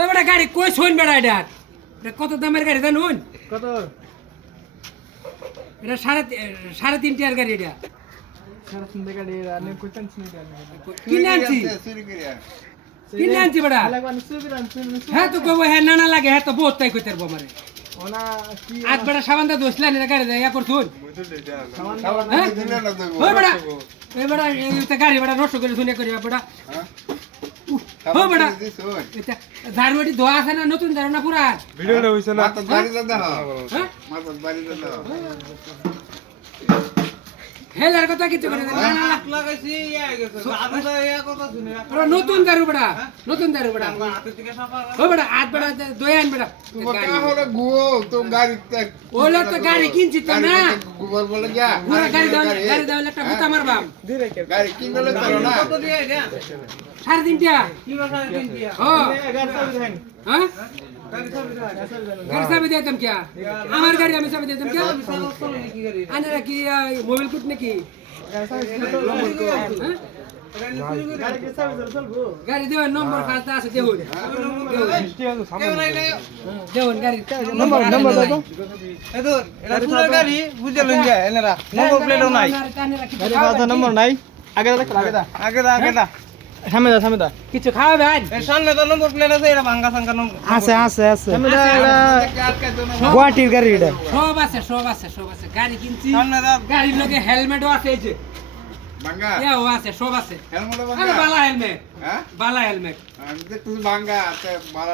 বেটা গাড়ি কই শোন বেড়া এটা কত দামের গাড়ি জানুন কত এটা সাড়ে তিন টিয়ার গাড়ি এটা কিনে আনছি কিনে আনছি বেটা হ্যাঁ তো কব হ্যাঁ নানা লাগে হ্যাঁ তো বহুত তাই কইতে পারবো আমারে আজ বেটা সাবানটা দোষলেন এটা গাড়ি যায় করছুন ওই বেটা এই বেটা এই গাড়ি বেটা নষ্ট করে শুনে করি বেটা ও বেটা এটা ঝাড়ুটি ধোয়া আছে না নতুন ঝাড়ু না পুরা ভিডিওটা হইছে না মাথার বাড়ি দাও হ্যাঁ মাথার বাড়ি দাও হেলার কথা কিছু করে না না লাগাইছি ইয়া গেছে দাদা ইয়া কথা শুনে ওরা নতুন ঝাড়ু বেটা নতুন ঝাড়ু বেটা হাতে থেকে সাফা ও বেটা আজ বেটা দয়ান বেটা তোমার কাহরে গো তো গাড়ি ওলা তো গাড়ি কিনছি তো না গোবর বলে যা পুরা গাড়ি দাও একটা গুতা মারবাম গাড়ি কিনলে তো না কত দিয়ে এটা 3.5 টিয়া কি ভাষা কিনতিয়া ও হ্যাঁ গাড়ি চাবি দিতাম কি আমার গাড়ি আমি চাবি দিতাম কি কি গাড়ি আনারা কি মোবাইল কুট নাকি গাড়ি দেওয়ার নম্বর খাতা আছে দেখুন দেখুন গাড়ি নম্বর দাও তো এদুর এটা পুরো গাড়ি বুঝে লইন যায় এনারা নম্বর প্লেটও নাই গাড়ি খাতা নম্বর নাই আগে দা সামনে দা কিছু খাওয়াবেন এই সামনে তো নম্বর প্লেট আছে এটা ভাঙা সাঙ্গা নম্বর আছে গুয়াহাটির গাড়ি এটা সব আছে গাড়ি কিনছি সামনে দা গাড়ির লগে হেলমেটও আছে এই যে ভাঙা ইয়াও আছে সব আছে হেলমেট আরে ভাঙা বালা হেলমেট হ্যাঁ বালা হেলমেট আমি দেখতেছি ভাঙা আছে